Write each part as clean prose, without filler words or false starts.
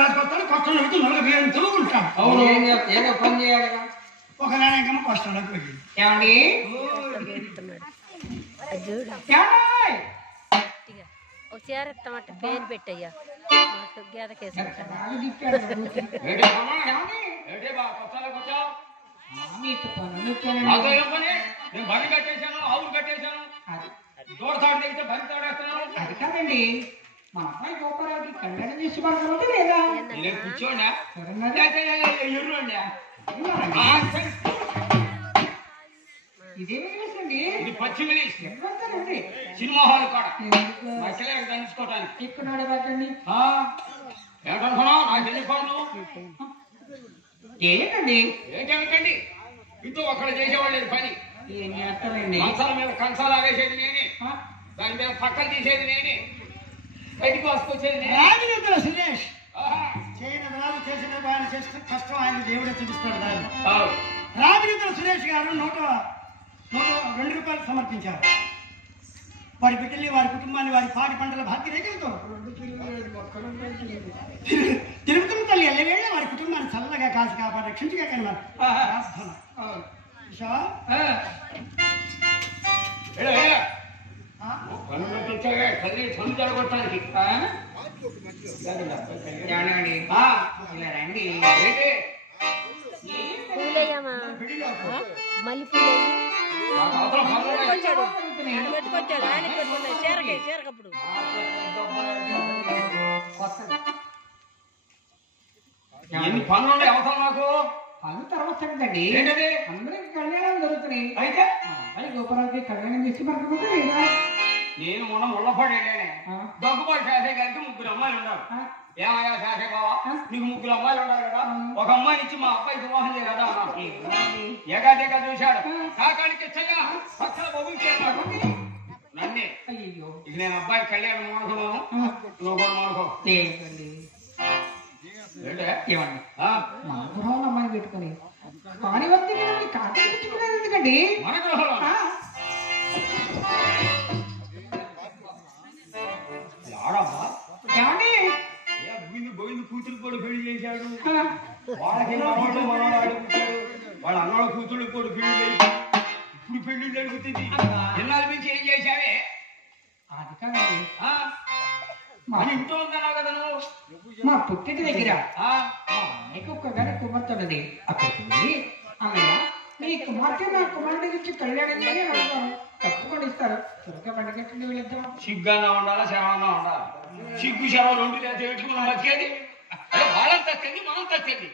రాసుకొస్తాడు, కొత్తలోకి నలుగు బియ్యంతో ఉంటాడు. అవును, ఏదో పని చేయాలి. ఒక నాణ్యంగా కొత్తలోకి వెళ్ళి ఏమండి ఒకసారి ఇస్తామంటే పేరు పెట్టయ్యా మాకు గేదకేసుకుంటాను. అది కాదండి, మా అమ్మాయి గోపాలకి కళ్యాణం చేసి పడుతుంది లేదా? కూర్చోండి. ఇదే ఇది పచ్చిమిరి సినిమా హాల్ కూడా దంచుకోవటానికి ఇక్కడ పెట్టండి. ఏమనుకున్నావు? నాకు తెలియకూడదు. ఏంటండి ఏంటేమిటండి? ఇంతో అక్కడ చేసేవాళ్ళు లేదు పని. ఏం చేస్తారండి? కంచాల మీద కంచాలు ఆగేసేది నేనే, దాని మీద పక్కలు తీసేది నేనే, బయటికి వసుకొచ్చేది నేనే. రాజనీతుల సురేష్ చేయని రాజు చేసిన ఆయన చేసిన కష్టం ఆయన దేవుడే చూపిస్తాడు. దాన్ని రాజనీతుల సురేష్ గారు 102 రూపాయలు సమర్పించారు. వారి బిడ్డల్ని, వారి కుటుంబాన్ని, వారి పాడి పంటల భాగ్యరేఖలతో తిరుపతి తల్లి ఎల్లవేళ వారి కుటుంబాన్ని చల్లగా కాసి కాపాడి రక్షించగా కానీ జరగొట్టడానికి రండి. పూలయ్యమ్మా మళ్ళీ పూలయ్యి పెట్టుకొచ్చాడు. ఆయన చీరకప్పుడు ఎన్ని పనులు ఉన్నాయి అవసరం నాకు? పని తర్వాత సంగతండి. ఏంటది? అందరికి కళ్యాణాలు జరుగుతున్నాయి. అయితే గోపాలకి కళ్యాణం చేసి పడుతుంది లేదా? నేను మొన్న ముళ్ళపడేనే దగ్గుబాటు శాసే గారికి 3 అమ్మాయిలు ఉన్నారు. ఏమయ్యా శాసే బావా, నీకు 3 అమ్మాయిలు ఉన్నారు కదా, ఒక అమ్మాయి ఇచ్చి మా అబ్బాయికి వివాహం చేయదా? ఏకాదేగా చూశాడు. కాకానికి చెయ్యా పక్కన బొగులు నన్నే. అయ్యో, ఇక నేను అబ్బాయి కళ్యాణం మానుకున్నాను, నువ్వు కూడా మానుకో. ఏమండి మా గృహంలో అమ్మాయిని పెట్టుకుని పాని వద్ద కాకి పెట్టుకునేది ఎందుకండి? మన గృహంలో ఆడమ్మా ఏమండి గోవింద కూతురు కూడా పెళ్లి చేశాడు. వాళ్ళకి మనవాడు వాళ్ళ అన్నవాళ్ళ కూతురు కూడా పెళ్లి చేశాడు. ఇప్పుడు పెళ్లి జరుగుతుంది. ఎన్నాళ్ళ నుంచి ఏం చేశావే? అది కాదండి, మన ఇంట్లో ఉందన్నావు కదా నువ్వు. మా పుట్టింటి దగ్గర అన్నయ్యకు ఒక గారి కుమార్తెన్నది. అక్కడికి వెళ్ళి అన్నయ్య నీ కుమార్తె నా కుమారుడి నుంచి కళ్యాణం చేసి అడుగుతాను, తప్పకుండా ఇస్తారు. త్వరగా పండుగట్టండి వీళ్ళిద్దాం. సిగ్గానా ఉండాలా, శరవన్నా ఉండాలా? సిగ్గు శరవలు ఉండి పెట్టుకుని బతికేది వాళ్ళని తచ్చింది, మనం తచ్చింది.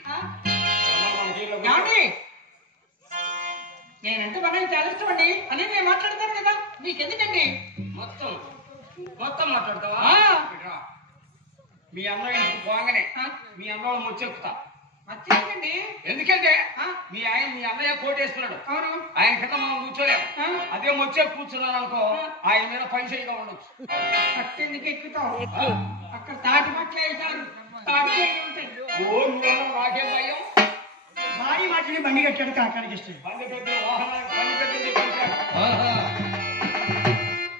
నేనంటే మనకి చాలా ఇష్టమండి అని నేను మాట్లాడతాను కదా, మీకెందుకండి? మొత్తం మాట్లాడతావా? మీ అన్న ఇంటికి పోగానే మీ అన్న వాళ్ళు ముచ్చెక్కుతా. వచ్చేయండి. ఎందుకంటే మీ అన్నయ్య కోటేస్తున్నాడు. అవును, ఆయన కింద మనం కూర్చోలేము. అదే ముచ్చే కూర్చున్నాను అనుకో, ఆయన మీద పైసగా ఉండొచ్చు. అట్టెందుకు ఎక్కుతావు? అక్కడ తాటి పట్ల వేశారు, తాటి ఉంటాయి. నాకేం భయం? భారీ మాటని బండి కట్టాడు కాకానికి ఇష్టం. బండి పెద్దలు వాహనాలు బండి పెద్దలు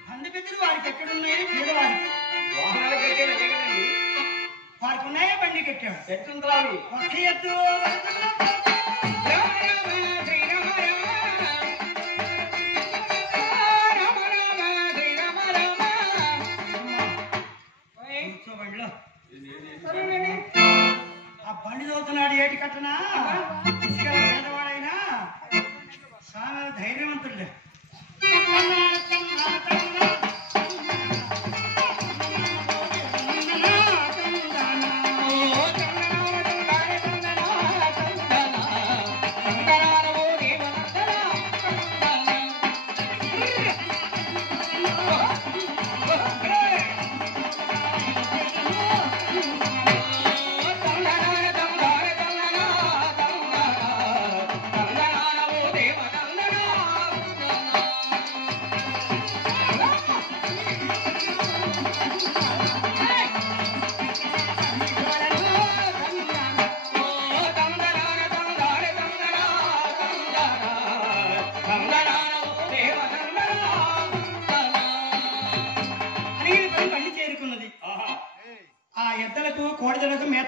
బండి పెద్దలు వారికి ఎక్కడున్నాయి? పేదవారికి వాహనాలు కట్టేది కదండి. వారికి ఉన్నాయే బండి కట్టాడు. ఎట్టుందా ఒక్క ఎత్తు ఆ బండి చదువుతున్నాడు. ఏటి కట్టనా పేదవాడైనా చాలా ధైర్యవంతుడులే.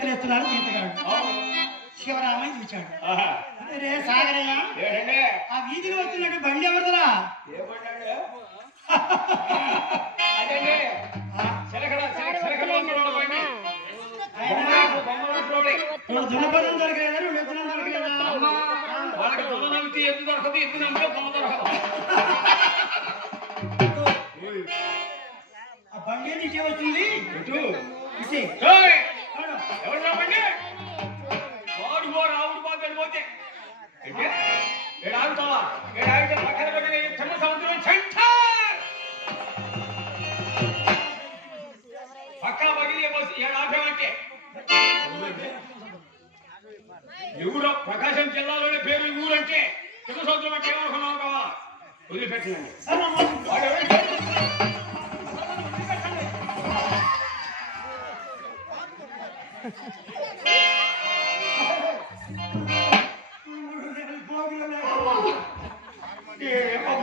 లెక్కలేస్తున్నాడు జీతగాడు. శివరామయ్య చూచాడు. రే సాగరయ్య, ఆ వీధిలో వచ్చినట్టు బండి ఎవరిదిరా? దున్నపదం దొరకలేదా? రెండు ఎత్తునం దొరకలేదా? ఆ బండి ఇటే వచ్చింది. పక్కా బగిలి ఏడాపేమంటే ఎవరో ప్రకాశం జిల్లాలోనే పేరు ఊరంటే చిన్న సముద్రం అంటే ఏమనుకున్నావు కావా? వదిలిపెట్టినండి.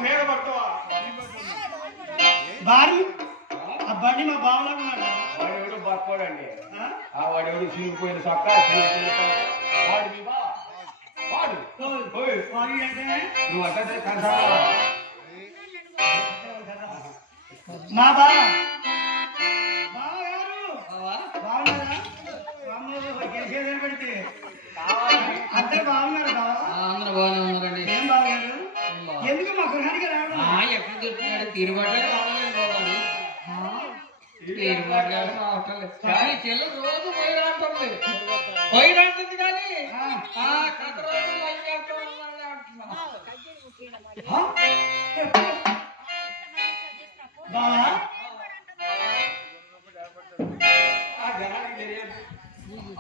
మీద పడతావా? బారి ఆ బండి మా బావలాగా ఉన్నాడు. వాడెవడు బక్కోడండి. ఆ వాడెవడు చిరిగిపోయిన సొక్క వాడు మీ బా వాడు నువ్వు అంటే మా బావ బావగారు బాగున్నారా? గెలిచేదని పెడితే అందరు బాగున్నారు బావ? అందరూ బాగానే ఉన్నారండి. ఏం బావగారు ఎందుకు మా గృహానికి రావడం? ఎక్కడ దొరుకుతున్నాడు? తీరుబాటు రావట్లేదు. తీరుబాటు రావట్లేదు. కానీ చెల్లు రోజు పోయిరాంటుంది కానీ కథ రోజు బావా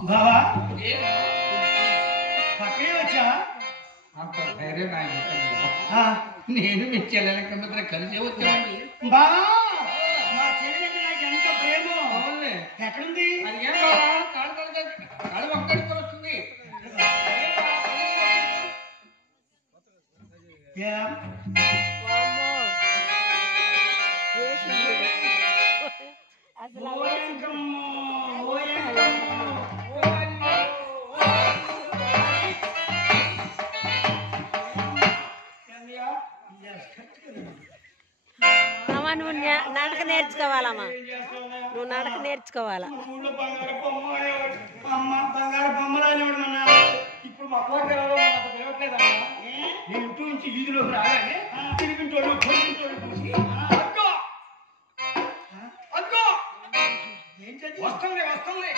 బావా పక్కనే వచ్చా? ధైర్యం నేను మీ చెల్లెల కింద కలిసే వచ్చామండి. బావా మా చెల్లెలంటే నాకు ఎంత ప్రేమ. ఎక్కడుంది? అది ఏం బావా కాడు ఒక్కడితో వస్తుంది. అమ్మా నువ్వు నడక నేర్చుకోవాలమ్మా, నువ్వు నడక నేర్చుకోవాలా. బంగారు బొమ్మలు ఇప్పుడు మా పిలవట్లేదమ్మా. నేను ఇంటి నుంచి వీధిలోకి రాగానే తిరిగింటోళ్ళు కొరిగింటోళ్ళు చూసి అద్దో అద్దో ఏంటది? వస్తుంది వస్తుంది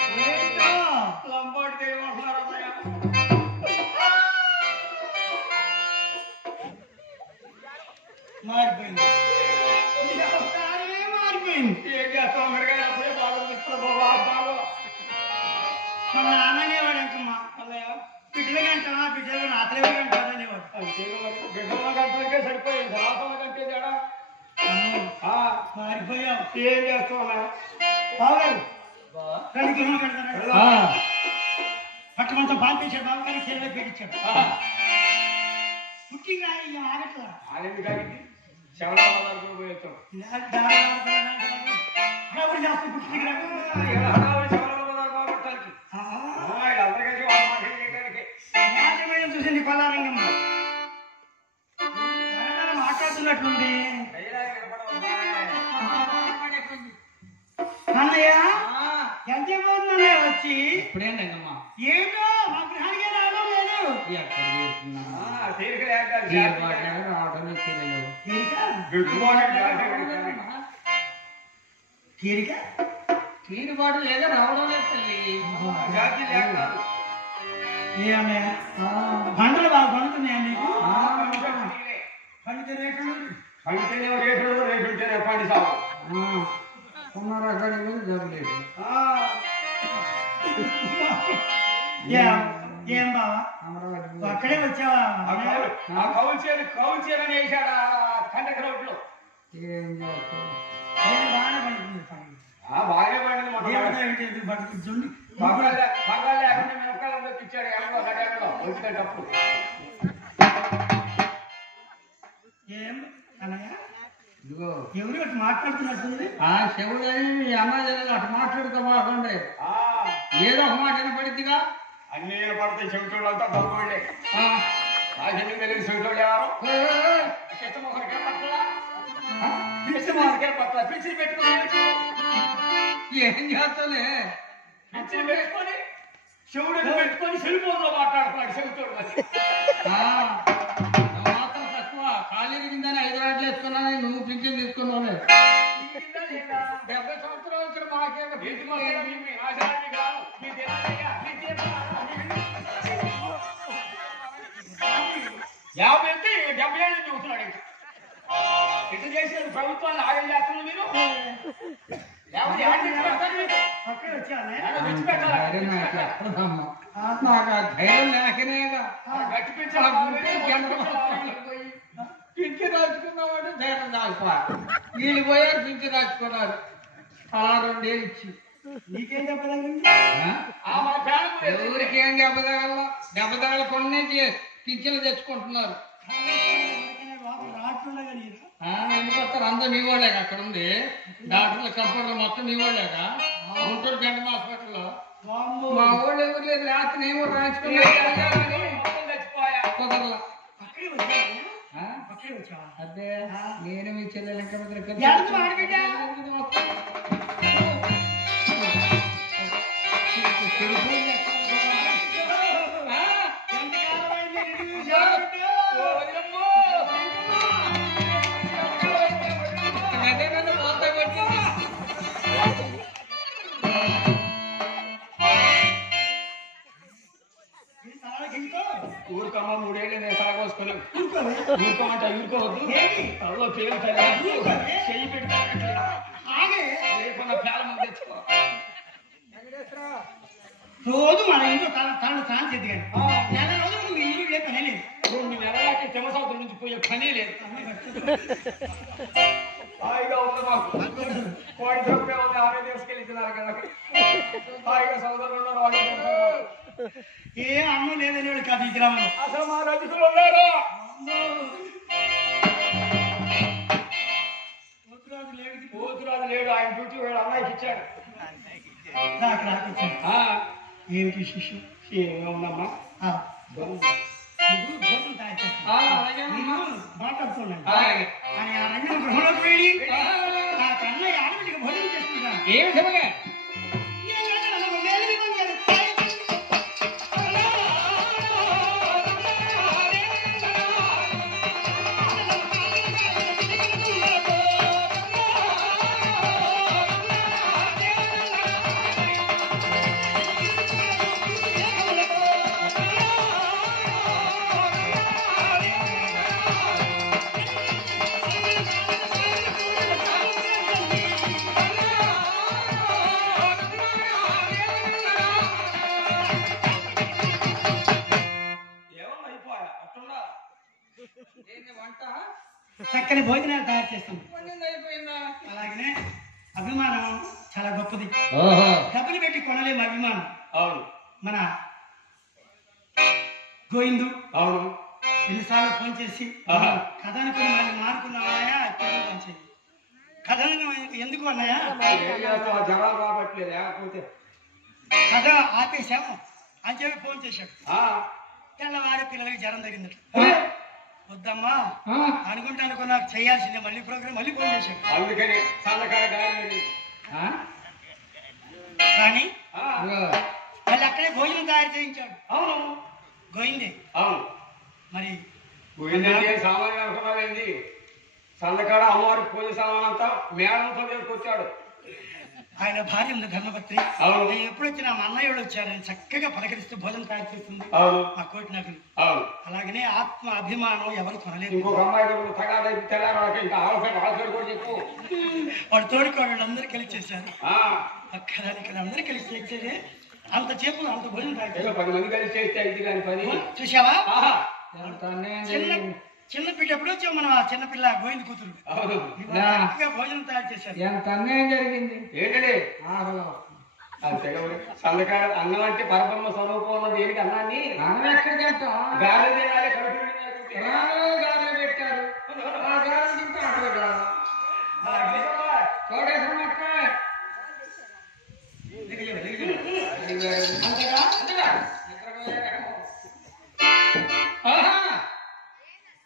లంబాడి దేవన్నారు మారిపోయింది. మారిపోయింది. ఏం చేస్తాం మెరుగా అప్పుడే బాగుంది. ఇప్పుడు బాబా బాబా మా నాన్ననేవాడు అంకమ్మా బిడ్డలు కంటావా బిడ్డలు రాత్రి కంటారా అనేవాడు. బిడ్డల గంటలకే సరిపోయింది. రాత్రుల కంటే తేడా మారిపోయావు. ఏం చేస్తావునా బావగారు రెండు గృహం కడతారా? పట్టమంతా పాల్పించాడు బావగారి చెరువు పెట్టించాడు. పుట్టింగ్ ఆగట్లా ఆగండి శవరాలు పోయొచ్చాం. హడావుడి చేస్తే పుట్టింగ్ చూసింది పల్లారంగమ్మ మాట్లాడుతున్నట్లుంది. అన్నయ్య ఎంతమంది వచ్చి ఇప్పుడేంటమ్మా ఏంటో మా గృహానికి రావడం లేదు. తీరిక తీరుబాటు లేక రావడం లేదు తల్లి. ఏమయ్యా పంటలు బాగా పండుతున్నాయా మీకు? పండితే రేట్లు పండితేనే రేటు రేటు ఉంటేనే పండి సాగు ఉన్నారు అక్కడ జరగలేదు. ఏం బావా అక్కడే వచ్చావా? కౌలు చీరని వేసాడా కండక్టర్ రోడ్లో. ఏం చేస్తాం బాగానే పండుతుంది బాగానే పండింది. పడుతుంది పగలు లేకుండా మిరపకాయలు తెప్పించాడు ఎండలో గడ్డలో వచ్చినప్పుడు. ఏం అన్నయ్య ఇదిగో ఎవరు అటు మాట్లాడుతున్నట్టుంది? శివుడని మీ అమ్మాయి అటు మాట్లాడుతూ మాకండి ఏదో ఒక మాట వినపడిద్దిగా. అన్ని పడతాయి చెవిటోళ్ళు అంతా దొంగోళ్ళే. నాకెందుకు తెలియదు చెవిటోళ్ళు ఎవరు పిచ్చమోహన్కే పట్ల పిచ్చిని పెట్టుకుని ఏం చేస్తానే పిచ్చిని పెట్టుకొని చెవుడు పెట్టుకొని సెల్ఫోన్లో మాట్లాడుతున్నాడు చెవిటోడు. మాత్రం తక్కువ ఖాళీ కిందని 5 రాట్లు వేసుకున్నాను. నువ్వు పింఛన్ తీసుకున్నావు. 70 సంవత్సరాలు వచ్చిన మాకేమో యాభై అంటే 70 ఏళ్ళు చూస్తున్నాడు. ఇంకా ఇటు చేసేది ప్రభుత్వాన్ని ఆగం చేస్తున్నారు మీరు. నాకు ఆ ధైర్యం లేకనేగా పింఛన్ రాచుకున్నామంటే ధైర్యం దాచుకోవాలి. వీళ్ళు పోయారు పింఛన్ రాచుకున్నారు. అలా 2 ఏళ్ళు ఇచ్చి నీకేం చెప్పలేదు. ఎవరికి ఏం దెబ్బ తగలకుండా పింఛన్లు తెచ్చుకుంటున్నారు. ఎందుకు వస్తారు? అంతా మీ వాళ్ళేక అక్కడ ఉంది. డాక్టర్లు కంపౌండర్ మొత్తం మీ వాళ్ళేక. గుంటూరు జనరల్ హాస్పిటల్లో మా వాళ్ళు ఎవరు లేదు. రాత్రి నేను కూడా రాయించుకున్నా. కుదరలా. అదే నేను మీ చెల్లెలు ఇంకా ఊరుకమ్మ 3 ఏళ్ళు నేను తలకోసుకున్నాను. ఊరుకోమంట ఊరుకోవద్దు. తలలో పేరు చెయ్యి పెట్టి లేకుండా పేల ముందు తెచ్చుకో. రోజు మన ఇంట్లో తనను స్నానం చేద్ది కానీ నెల రోజులు మీ ఇల్లు లేదు, పని లేదు. 2 నెలలకి తెమసాతుల నుంచి పోయే పని లేదు. హాయిగా ఉంది మాకు. కోడి తప్పే ఉంది. ఆరే తీసుకెళ్ళిస్తున్నారు కదా. హాయిగా సోదరులు ఉన్నారు. ఏ అన్నం లేదని వాడు కాదు ఈ గ్రామంలో. అసలు మా రజకులు ఉన్నారు. పోతురాజు లేడు. ఆయన డ్యూటీ వీడు అమ్మాయికి ఇచ్చాడు. ఏమిటి శిష్యు ఏముందమ్మా మాట్లాడుతున్నాను. అని ఆ రంగం గృహంలోకి వెళ్ళి నా కన్నయ్య ఆడబిడ్డకి భోజనం చేస్తున్నా. ఏమి చెప్పగా చక్కని భోజనాలు తయారు చేస్తుంది. అలాగనే అభిమానం చాలా గొప్పది. డబ్బులు పెట్టి కొనలేము అభిమానం. అవును. మన గోవిందు అవును ఎన్నిసార్లు ఫోన్ చేసి కథానికి మళ్ళీ మారుకున్నావా పనిచేయి కథను ఎందుకు అన్నాయా జవాబు రావట్లేదు. లేకపోతే కథ ఆపేశాము అని చెప్పి ఫోన్ చేశాడు. తెల్లవారి పిల్లలకి జ్వరం తగ్గిందట. వద్దమ్మా అనుకుంటా నాకు చేయాల్సిందే. మళ్ళీ ప్రోగ్రామ్ మళ్ళీ ఫోన్ చేశాడు. అందుకని కానీ మళ్ళీ అక్కడే భోజనం తయారు చేయించాడు. అవును గోయిందే. అవును మరి గోయిందంటే సామాన్యం అనుకున్నావేంది? సందకాడ అమ్మవారి పూజ సామాన్ అంతా మేడంతో తీసుకొచ్చాడు. ఆయన భార్య ఉంది ధర్మపత్రి. నేను ఎప్పుడు వచ్చినా మా అన్నయ్య వచ్చారు. చక్కగా పలకరిస్తూ భోజనం తయారు చేస్తుంది మా కోటి నగలు. అలాగనే ఆత్మ అభిమానం ఎవరు కొనలేదు. ఇంకొక అమ్మాయి కూడా చెప్పు. వాడు తోడుకోడు అందరూ కలిసి చేశారు. అక్కడానికి అందరూ కలిసి చేసేది. అంత చేపు అంత భోజనం తయారు 10 మంది కలిసి చేస్తే అయితే కానీ పని. చూసావా చిన్న పిల్ల ఎప్పుడు వచ్చావు మనం. ఆ చిన్నపిల్ల గోవింద కూతురు భోజనం తయారు చేశారు. ఎంత అన్యాయం జరిగింది ఏంటండి? సందకాడ అన్నం అంటే పరబ్రహ్మ స్వరూపం ఉన్నది. ఏంటి అన్నాన్ని అన్నం ఎక్కడికంట గారెలు గారెలు పెట్టారు. అంతగా అంతేగా ఆహా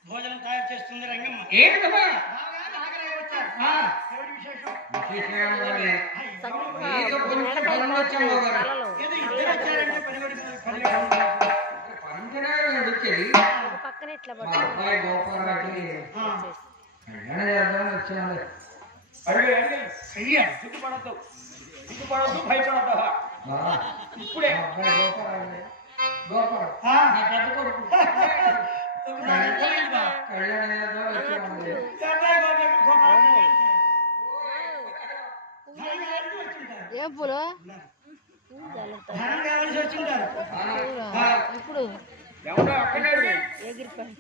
భోజనం తయారు చేస్తుంది రంగమ్మ. ఏంటమ్మా బాగా నాగరాజు వచ్చారు. ఎవరి విశేషం? ఏదో ఏదో ఇద్దరు వచ్చారంటే పని పక్కన ఇట్లా అడిగే చెయ్యాలి సిగ్గుపడద్దు భయపడద్దు ఇప్పుడే పెద్ద కొడుకు ఏం పూలు ధనం కావాల్సి వచ్చింటారు. ఇప్పుడు ఎవడో అక్కడే ఎగిరిపడి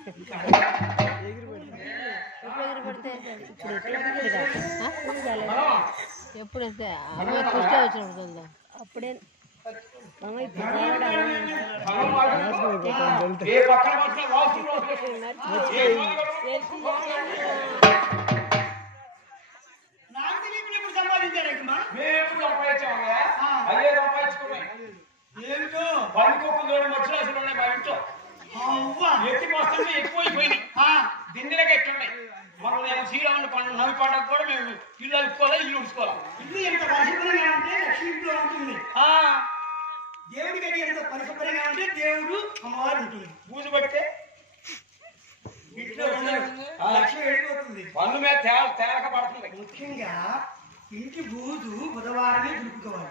ఎప్పుడు ఎగిరిపడితే ఇప్పుడు ఎప్పుడైతే అమ్మ చూస్తే వచ్చినప్పుడు అప్పుడే ఏ పక్కన పట్టిన వాస్తు నాకు తెలియకుండా సంపాదించారేమ్మా. మేము ఎప్పుడు సంపాదించామా అదే సంపాదించుకున్నాయి ఏమిటో పనికొక్కులు మధ్యరాశులు ఉన్నాయి మా ఇంట్లో ఎత్తి వస్తుంటే ఎక్కువైపోయినాయి దిండిలకి ఎట్లున్నాయి మనం నేను శ్రీరాముని పండుగ నవి పండుగ కూడా మేము ఇల్లు అలుపుకోవాలా ఇల్లు ఉడుచుకోవాలా ఇల్లు ఎంత పరిశుభ్రంగా ఉంటే లక్ష్మీ ఇంట్లో ఉంటుంది. దేవుడి గది ఎంత పరిశుభ్రంగా ఉంటే దేవుడు అమ్మవారు ఉంటుంది. బూజు పడితే ఇంట్లో ఉండదు. లక్ష్మి వెళ్ళిపోతుంది. పన్ను మీద తేలక పడుతుంది ముఖ్యంగా ఇంటి బూజు బుధవారమే దులుపుకోవాలి.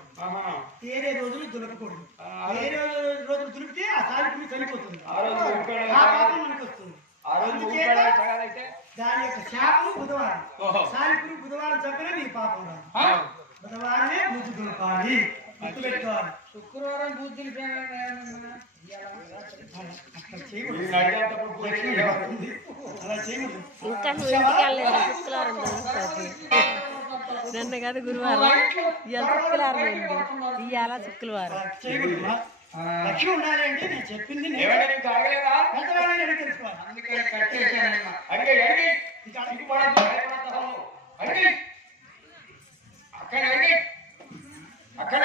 వేరే రోజులు దులపకూడదు. వేరే రోజులు దులిపితే ఆ సాలిపురి చనిపోతుంది. ఆ పాపం మనకు వస్తుంది. దాని యొక్క శాపం బుధవారం. సాలిపురి బుధవారం చంపినా నీ పాపం రాదు. బుధవారమే బూజు దులపాలి. గుర్తుపెట్టుకోవాలి. శుక్రవారం బుద్ధులు అలా చేయకూడదు. ఇంకా నువ్వు ఇంటికి వెళ్ళలేదు శుక్రవారం నిన్న కదా గురువారం ఇవాళ శుక్రవారం అయింది ఇవాళ శుక్రవారం చేయకూడదు. లక్ష్మి ఉండాలి అంటే నేను చెప్పింది పెద్దవాళ్ళని అడిగి తెలుసుకోవాలి. అక్కడ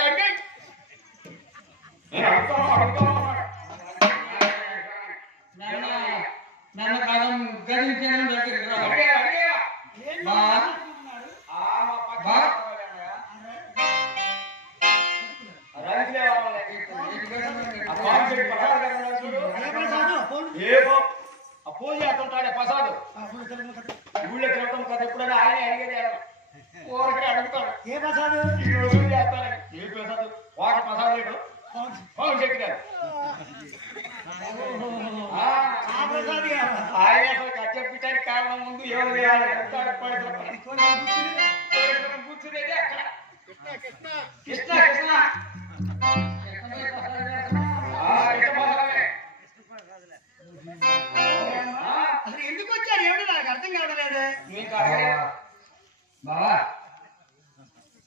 నన్ను కాలం గదించాను దగ్గరికి రా పూజ చేస్తుంటాడే ప్రసాద్ ఊళ్ళో తిరగటం కదా ఎప్పుడైనా ఆయన అడిగేది ఊరికే అడుగుతాడు ఏ ప్రసాద్ చేస్తానని ఏ ప్రసాద్ వాట ప్రసాద్ లేడు పవన్ శెట్టి గారు ఆయన అసలు కట్టెప్పించడానికి కారణం ముందు ఎవరు కూర్చునేది అక్కడ కృష్ణ కృష్ణ అసలు ఎందుకు వచ్చారు ఏమిటి నాకు అర్థం కావట్లేదు. బావా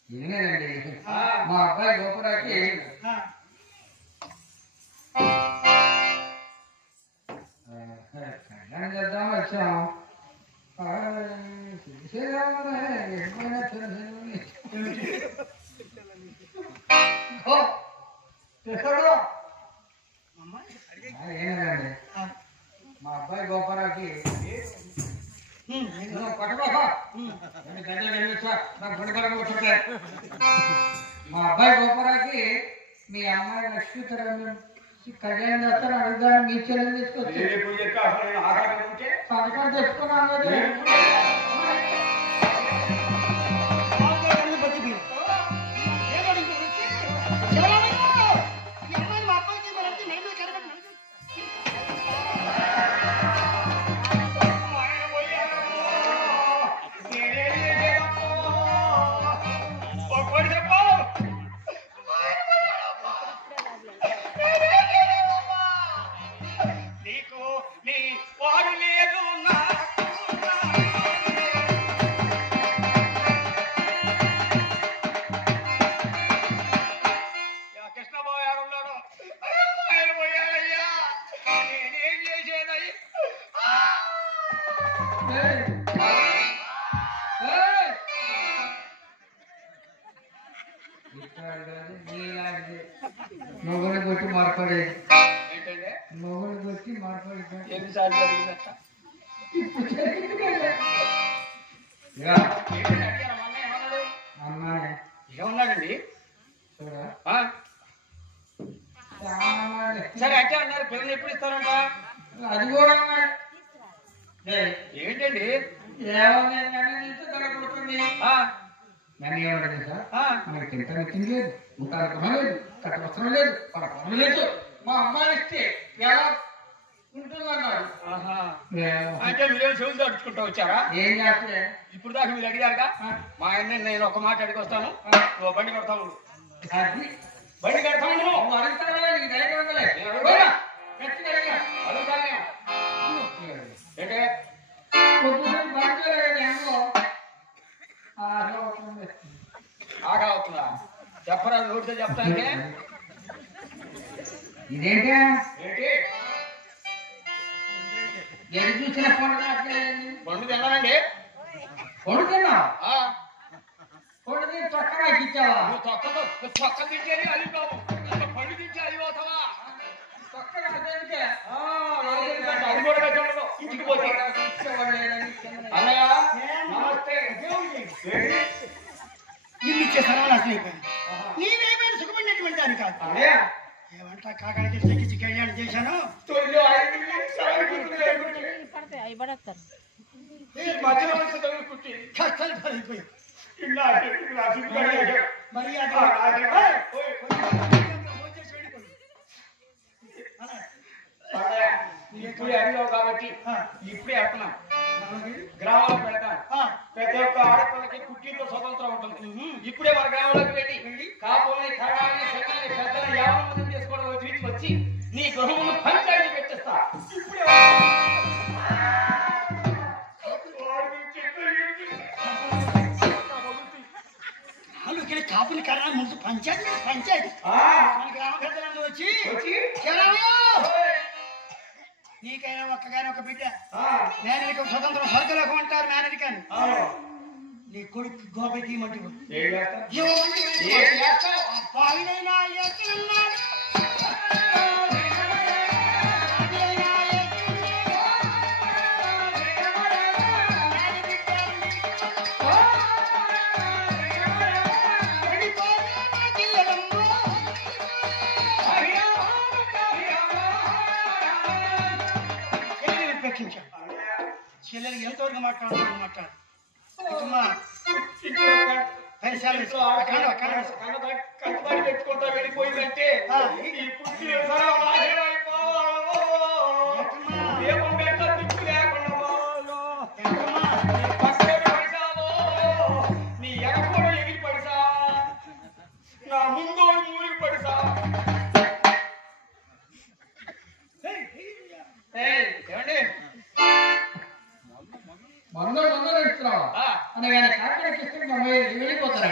ఏం లేదండి మా అబ్బాయి గోపురాకి కళ్యాణం చేద్దాం వచ్చాం ఏమేనండి మా అబ్బాయి గోపురాకి మా అబ్బాయి గోపురాకి మీ అమ్మాయి లక్ష్మీకరణ కళ్యాణం చేస్తాను అడుగుదాం మీ చెల్లెలు తీసుకొచ్చి సంతకం తెచ్చుకున్నాను కదా మాట్లాడేది ఏంటంటే మొగుడు వచ్చి మాట్లాడేది ఎన్నిసార్లు జరిగిందట ఇప్పుడు జరిగింది కదా. ఏంటంటే అడిగారా మా అన్న ఏమన్నాడు? అన్నాడు ఏమన్నాడండి? చూడా ఆ? చాలా సరే అంటే అన్నారు పిల్లలు ఎప్పుడు ఇస్తారంట? అది కూడా అన్నాడు. ఏంటండి? ఏమన్నా నీతో కనపడుతుంది ఆ? నన్ను ఏమంటారు సార్ ఆ? మనకి ఎంత నెచ్చింది లేదు, ఉంటారు కొన లేదు, కట్ట వస్త్రం లేదు, పడకొన లేదు. మా అమ్మాయి ఇస్తే ఎలా ఉంటుందన్నాడు. ఆహా. అంటే మీరేం చెవులు తడుచుకుంటూ వచ్చారా? ఏం చేస్తే ఇప్పుడు దాకా మీరు అడిగారుగా మా ఆయన నేను ఒక మాట అడిగి వస్తాను, నువ్వు బండి కడతావు. అది బండి కడతావు నువ్వు. నువ్వు అడుగుతావా నీకు ధైర్యం ఉందలే. నేను అడుగుతా. గట్టిగా అడిగా. అడుగుతాను నేను. ఏంటే? పొద్దున్న బాగుంటుంది ఏమో. ఆగా అవుతుంది. ఆగా అవుతుందా? చెప్పరా నోటితో చెప్తానికి. ఇదేంటి ఏంటి? ఎడు చూసిన పండు బండి తిన్నానండి. కొడుతున్నా ఆ, కొడుకు తొక్క నాకు ఇచ్చావా? నువ్వు తొక్క తింటేనే అలిపోవు, పళ్ళు తింటే అలిపోతావా? తొక్క అదేంటే అది కూడా కట్టి ఉండదు ఇంటికి పోతే. అన్నయ్య నమస్తే. ఏంటి? నిన్ను ఇచ్చే సర్వనాశనం అయిపోయింది. నీవేమైనా సుఖపడినటువంటి దాని కాదు. అన్నయ్య ఏమంటా కాకానికి తెచ్చి కళ్యాణం చేశాను. తొలిలో 5 నిమిషాలు అవి పడేస్తారు. మధ్యలో వచ్చి తగిలి కుట్టి కష్టాలు పడిపోయి ఇలా మరి ఇప్పుడు అడిగావు కాబట్టి ఇప్పుడే వెళ్తున్నాం. గ్రామంలో పెడతాను. ప్రతి ఒక్క ఆడపిల్లకి కుట్టితో స్వతంత్రం ఉంటుంది. ఇప్పుడే మన గ్రామంలోకి వెళ్ళి కాపుల్ని కడాలని చెన్నాన్ని పెద్దలు యావన చేసుకోవడం వీటికి వచ్చి నీ గృహమును పంచాయతీ పెట్టేస్తా. ఇప్పుడే ఇక్కడ కాపుని కన్నా ముందు పంచాయతీ మన గ్రామ పెద్దలందరూ వచ్చి నీకైనా ఒక్కగానే ఒక బిడ్డ మేనరిక స్వతంత్రం స్వర్గలోకం అంటారు మేనరికాన్ని. నీ కొడుకు గోపై తీయమంటే చెల్లెలు ఎంతవరకు మాట్లాడు కట్టుబడి పెట్టుకుంటా వెళ్ళిపోయిందంటే ఇప్పుడు దీపం పెట్ట దిక్కు లేకుండా నీ ఎగకూడ ఎగిరి పడిసా, నా ముందు ఊరికి పడిసా. ఏమండి మందరు ఇస్తున్నావా అని ఆయన కాకినాడకి ఇస్తే వెళ్ళిపోతారా?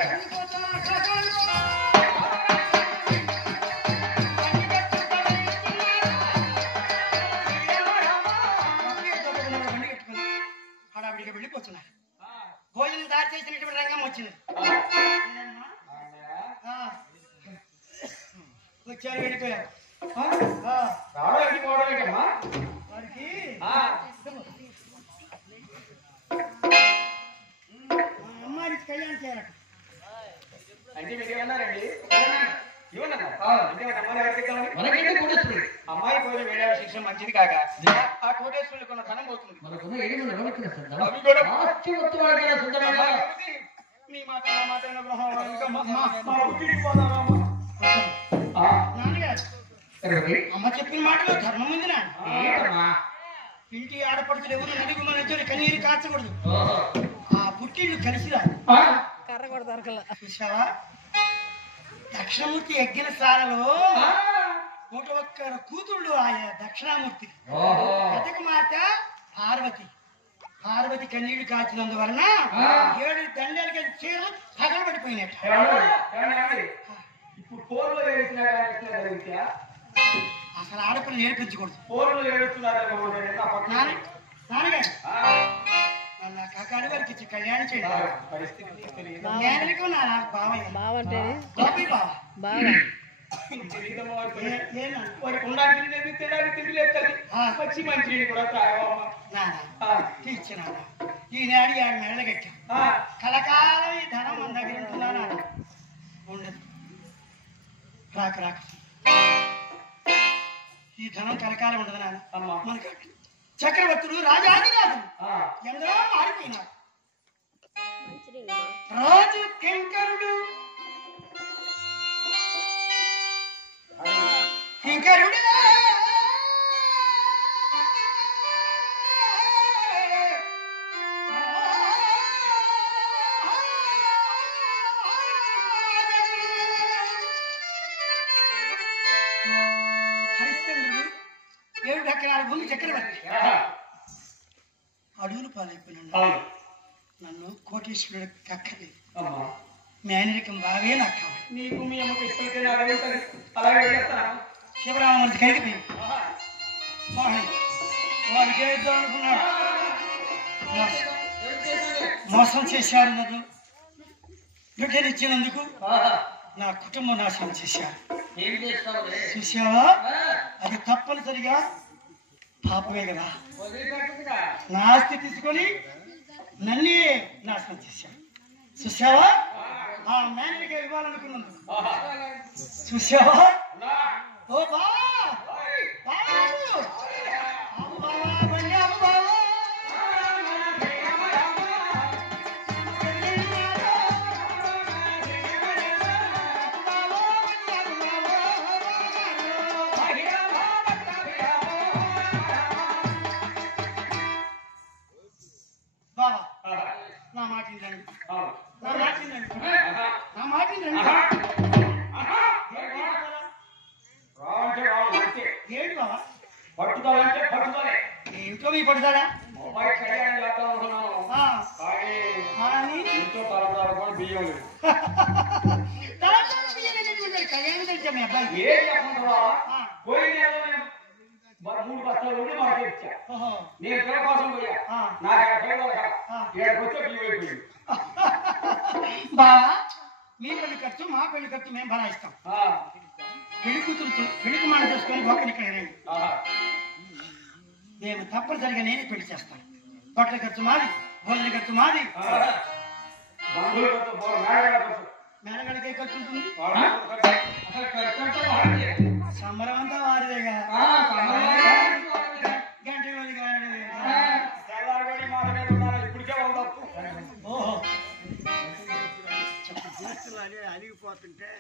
హడావిడిగా వెళ్ళిపోతున్నారు. భోజనం దారి చేసినటువంటి రంగం వచ్చింది. వచ్చారు, వెళ్ళిపోయారు. వారికి అమ్మాయికి కళ్యాణం చేయాలట. అంటే మీరు ఏమన్నారండి? అమ్మాయి పోయిన వేరే శిక్షణ మంచిది కాక ఆ కోటేశ్వరులకు ఉన్న ధనం పోతుంది. నీ మాట నా మాట నాన్నగారు అమ్మ చెప్పిన మాటలో ధర్మం ఉంది. నా ఇంటి ఆడపడుతులు ఎవరు నలుగు మన కన్నీరు కార్చకూడదు. ఆ పుట్టిళ్ళు కలిసిరా కర్ర కూడా దొరకల. చూసావా, దక్షిణమూర్తి యజ్ఞశాలలో 101 కూతుళ్ళు ఆయా దక్షిణామూర్తి. పెద్దకు మాత పార్వతి కన్నీళ్లు కాచినందువలన 7 దండలకి చీరలు పగలబడిపోయినట్టు. ఇప్పుడు పోర్లో ఏడుస్తున్నా అసలు ఆడపిల్ల నేర్పించకూడదు. పోర్లో ఏడుస్తున్నారు నాన్నగారు నా కాకాడి వారికి ఇచ్చి కళ్యాణం చేయండి. బావంటే గోపి బావ ఉండడానికి లేదు, తినడానికి తిండి లేదు తల్లి. పచ్చి మంచి కూడా తాగవమ్మా. తీర్చినా ఈనాడు ఆడు మెడగట్టా కలకాలం ఈ ధనం మన దగ్గర ఉంటుందా ఉండదు. రాక రాక ఈ ధనం కలకాలం ఉండదు నాన్న. మనకు చక్రవర్తులు రాజాదిరాజు ఎందరో మారిపోయినారు. రాజు కింకరుడు కింకరుడు హరిశ్చంద్రుడు 7 ఎకరాల భూమి చక్రవర్తి అడుగులు పాలైపోయినాడు. నన్ను కోటీశ్వరుడు కక్కలేదు. మేనరికం బాగా నాకు కావాలి. నీకు మీ అమ్మకి ఇష్టం అలాగే శివరామూర్తి కరిగిపోయింది. వాడికి ఏద్దాం అనుకున్నాడు. మోసం చేశారు. నన్ను బిడ్డనిచ్చినందుకు నా కుటుంబం నాశనం చేశారు. చూసావా, అది తప్పనిసరిగా పాపమే కదా. నా ఆస్తి తీసుకొని నన్నే నాశనం చేశాను. చూసావా, ఆ మేనరిగా ఇవ్వాలనుకున్నందుకు. చూసావా, ఓ బా పట్టుదలంటే పట్టుదలే. ఇంట్లో మీ పట్టుదల కళ్యాణం చేద్దాం అనుకున్నాను కానీ ఇంట్లో తరతరాలు కూడా బియ్యం లేదు. కళ్యాణం తెలిసా మీ అబ్బాయి? ఏం చెప్పకుండా పోయిన 3 బస్తాలు ఉండి మాకు ఇచ్చా. నేను పిల్ల కోసం పోయా. నాకు ఇక్కడికి వచ్చే బియ్యం అయిపోయింది. బావా, మీ పెళ్లి ఖర్చు మా పెళ్లి ఖర్చు మేము భరాయిస్తాం. పెళ్లి కూతురు పెళ్లికి మాట చేసుకొని ఒకరి ఇక్కడ రండి. నేను తప్పనిసరిగా నేనే పెళ్లి చేస్తాను. బట్టల ఖర్చు మాది, భోజన ఖర్చు మాది. మేనగడికే ఖర్చు ఉంటుంది. సంబరం అంతా వారిదేగా. గంట ఇప్పటికే తప్పు. ఓహో, అలిగిపోతుంటే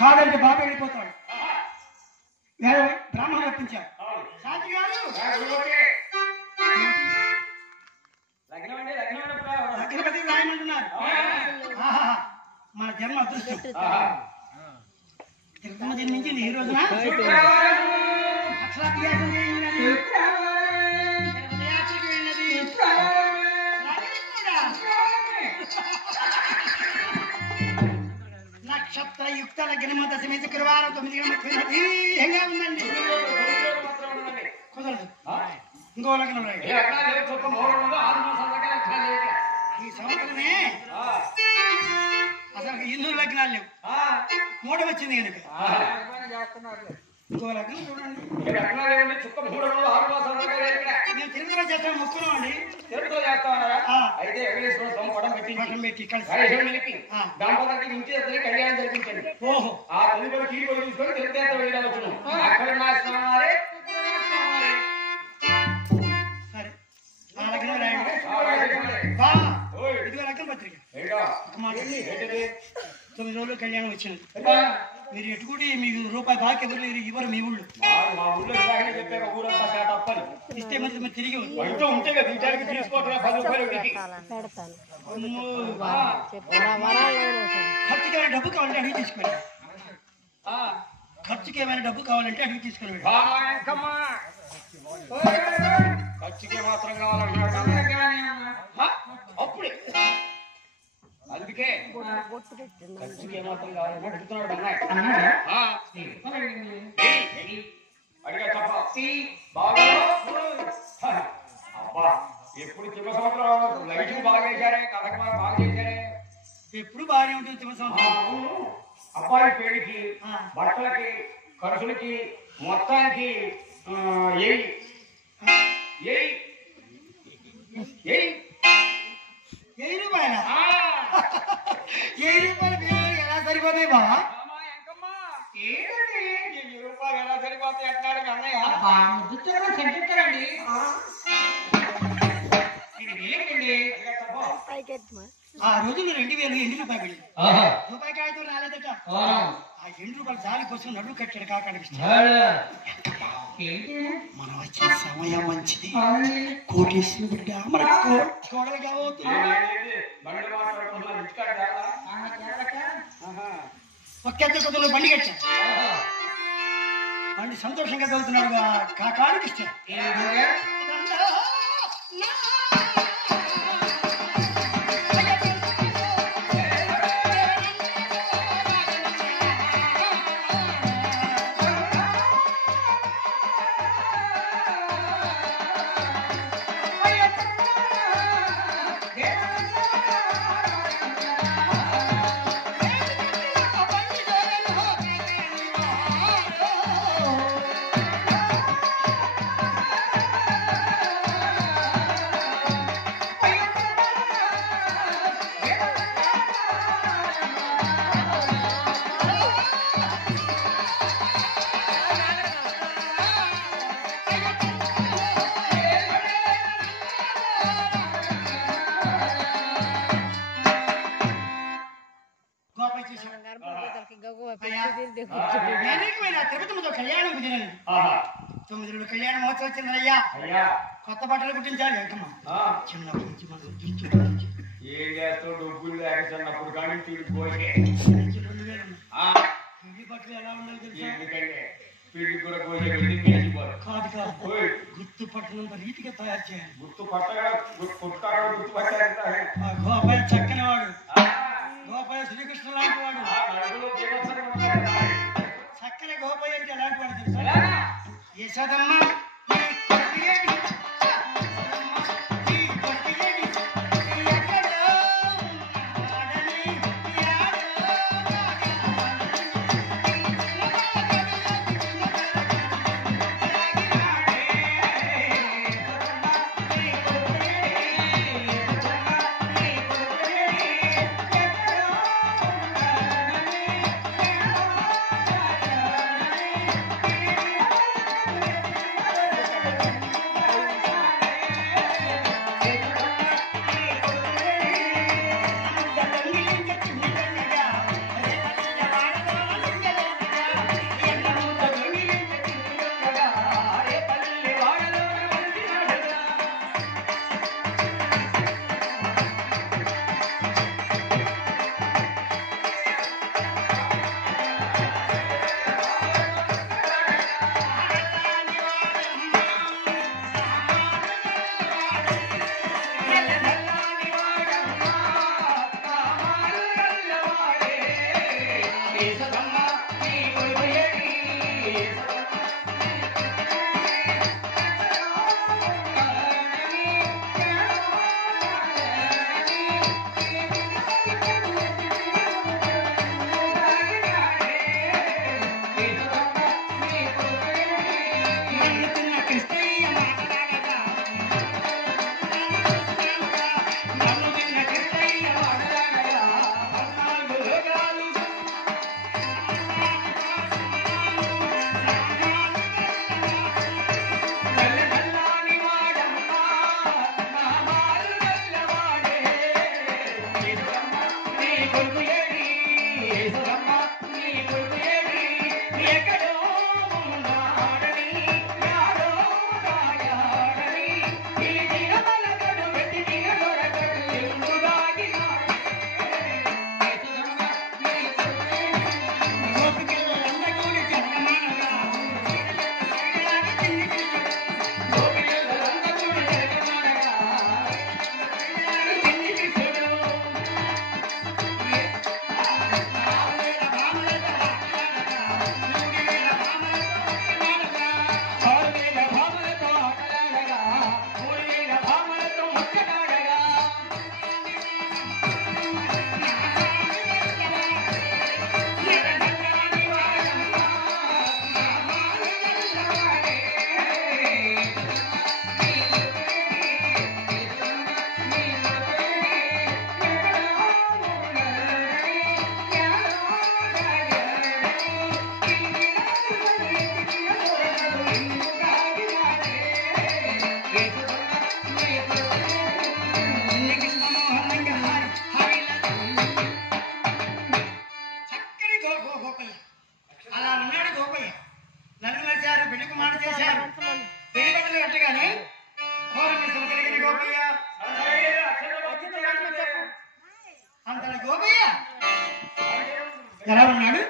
కాదంటే బాబు వెళ్ళిపోతాడు. వేరే బ్రాహ్మణులు రప్పించారు. సాటి గారు లగ్నపతి రాయమంటున్నారు. మన జన్మ అదృష్టం. తిరుపతి నుంచి ఈ రోజున అక్షరాభ్యాసం చేయినది. నక్షత్ర యుక్త లగ్నమ దశమి శుక్రవారం 9 హంగా ఉందండి. కుదరదు. ఇంకో లగ్నం ఈ సంవత్సరమే అసలు 200 లగ్నాలు లేవు. 3 వచ్చింది కనుక ఇంకో లగ్నం చూడండి. మేము తిరుమల చేస్తాం మొక్కున్నాం అండి. అయితే పటం పెట్టి కళ్యాణం జరిపించండి. ఓహో, ఆ తల్లి కీ తీసుకొని తిరుపతి వెళ్ళవచ్చు. అక్కడ సరే ఆ లగ్నం రాయండి. ఇదిగో లగ్నం పత్రిక. ఒక మాట, 9 రోజులు కళ్యాణం వచ్చినది. మీరు ఎటుకుడి మీకు రూపాయి బాకి ఎవరు ఇవ్వరు మీ ఊళ్ళో. ఇస్తే మరి తిరిగి ఉంటే కదా ఖర్చుకి ఏమైనా డబ్బు కావాలంటే అడిగి తీసుకోండి. ఖర్చుకి ఏమైనా డబ్బు కావాలంటే అడిగి తీసుకుని ఖర్చుకే మాత్రం కావాలంటున్నాడు. అప్పుడే అందుకే ఖర్చుకే మాత్రం కావాలంటే అడుగుతున్నాడు అడిగా చెప్ప బాగా. అబ్బా, ఎప్పుడు చిన్న సంవత్సరం లైటింగ్ బాగా చేశారే, కథకు బాగా చేశారే. ఎప్పుడు బాగానే ఉంటుంది శుభ సంవత్సరం. అబ్బాయి పెళ్లికి బట్టలకి ఖర్చులకి మొత్తానికి ఏయ్ ఏయ్ ఏయ్ 1000 రూపాయల 1000 రూపాయలు ఎలా సరిపోతాయి బాబా? రూపాయలు ఎలా సరిపోతాయి అంటున్నాడు అన్నయ్య. ముద్దుగా చెప్తారండి. ఆ రోజులు 2000 8 రూపాయలు పెళ్ళి రూపాయి కాగితం రాలేదట. ఆ 8 రూపాయలు జాలి కోసం నడువు కట్టాడు కాకాడిస్తాడు. మనం వచ్చిన సమయం మంచిది. కోటేశ్వర బిడ్డ మనకు కోడలు కావద్దు. ఒక్క కొద్దిలో బండి కట్టా బండి సంతోషంగా చదువుతున్నాడు కాకాడికి ఇష్టం. తిరుపతితో కళ్యాణం కుదిరింది. 9 రోజులు కళ్యాణ మహోత్సవం వచ్చిందయ్యా. కొత్త బట్టలు కుట్టించాలి. చిన్నప్పటి నుంచి మనం ఏం చేస్తావు? డబ్బులు లేక చిన్నప్పుడు కానీ తిరిగిపోయి 2000 బట్టలు ఎలా ఉండాలి తెలుసా? ఎందుకంటే పిల్లి కూడా పోయి కాదు కాదు గుర్తుపట్టినంత రీతిగా తయారు చేయాలి. గోపాయ చక్కని వాడు, గోపాయ శ్రీకృష్ణ లాంటి వాడు. చక్కని గోపాయ అంటే ఎలాంటి వాడు తెలుసా? యశోదమ్మ గోపయ్య. అలా ఉన్నాడు గోపయ్య. నలుగురు వచ్చారు, పెళ్లికి మాట చేశారు. పెళ్లి బట్టలు కట్టగానే ఘోర మిశ్రమ కలిగిన గోపయ్య. అంతటి గోపయ్య ఎలా ఉన్నాడు?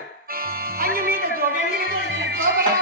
అంగి మీద చూడండి గోపయ్య.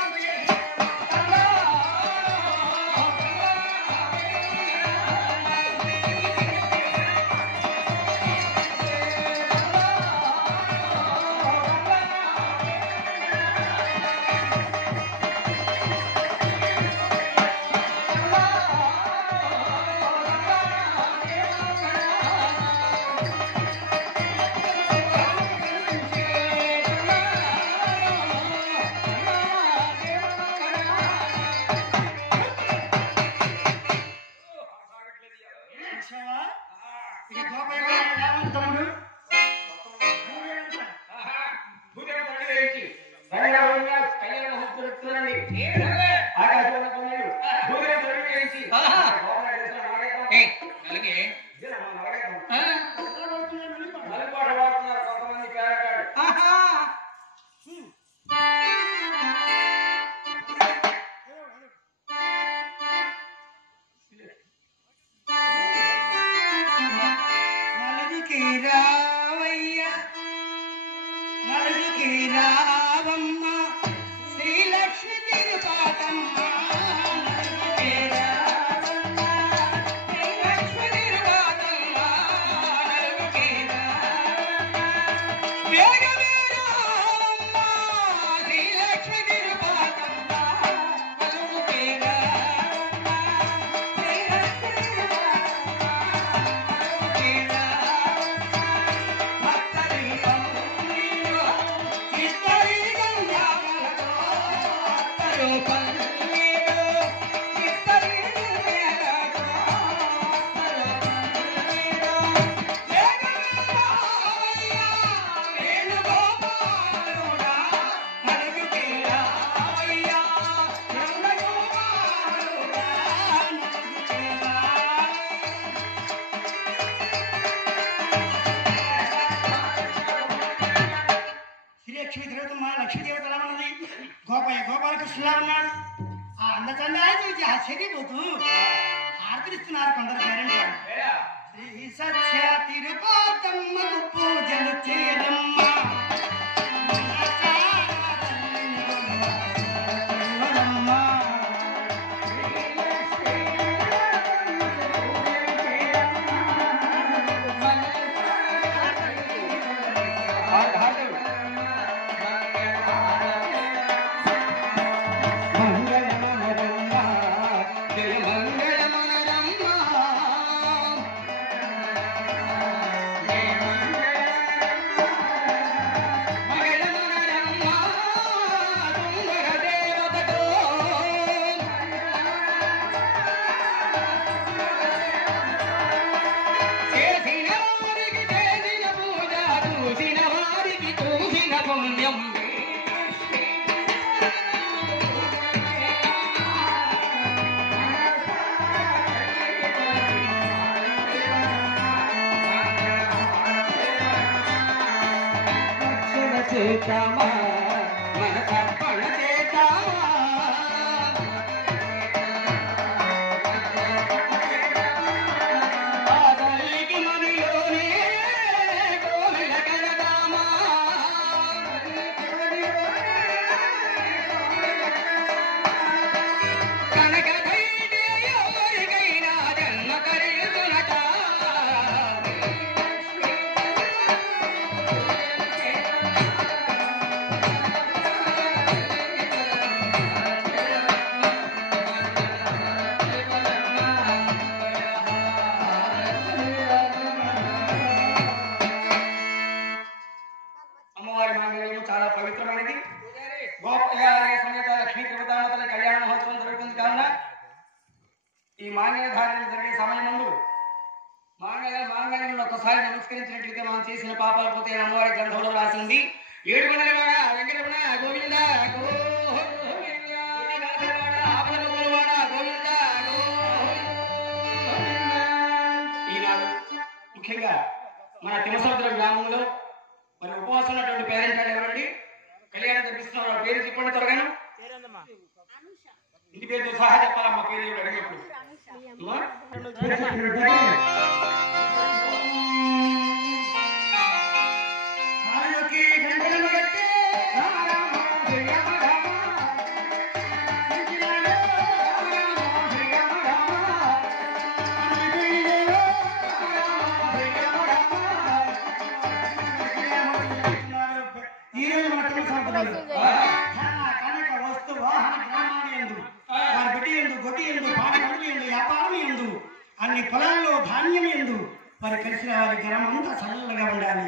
గోపయ్య గోపాలకృష్ణలా ఉన్నాడు. ఆ అందచందాన్ని చూసి ఆశ్చర్యపోతూ ఆర్తిస్తున్నారు కొందరు పేరెంట్. శ్రీ సత్య తిరుపతమ్మకు పూజలు చేయదమ్మ. ఈ మాంగళ్యధారణ జరిగే సమయం ముందు మాంగళ్యం ఒక్కసారి నమస్కరించినట్లయితే మనం చేసిన పాపాలు పోతే అమ్మవారి గ్రంథంలో రాసింది. 7 కొండలవాడ వెంకటరమణ గోవింద ఈనాడు ముఖ్యంగా మన తిమసముద్ర గ్రామంలో మరి ఉపవాసం ఉన్నటువంటి పేరెంట్ ఎవరండి? చెప్పండి త్వరగాను. ఇంటి పేరుతో సహా చెప్పాలమ్మా. పేరు ఏమిటి అడిగేప్పుడు అన్ని పొలాల్లో ధాన్యం ఎందు మరి కలిసి రావాలి. గ్రామం అంతా చల్లగా ఉండాలి.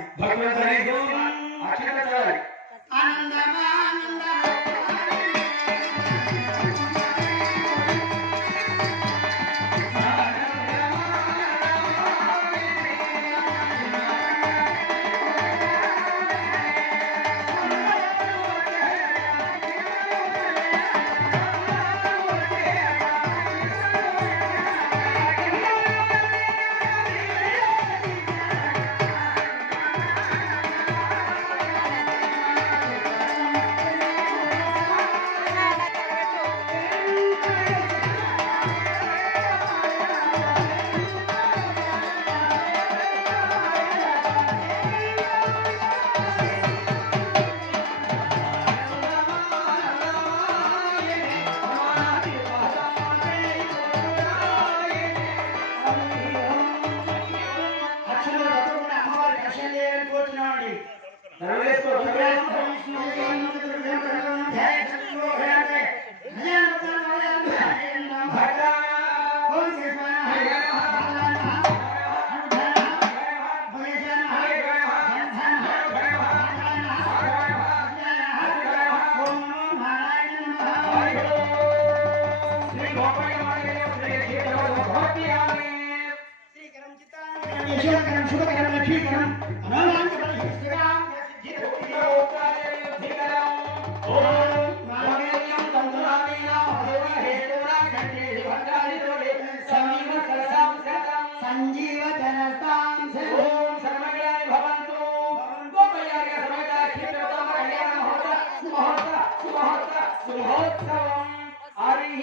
హరి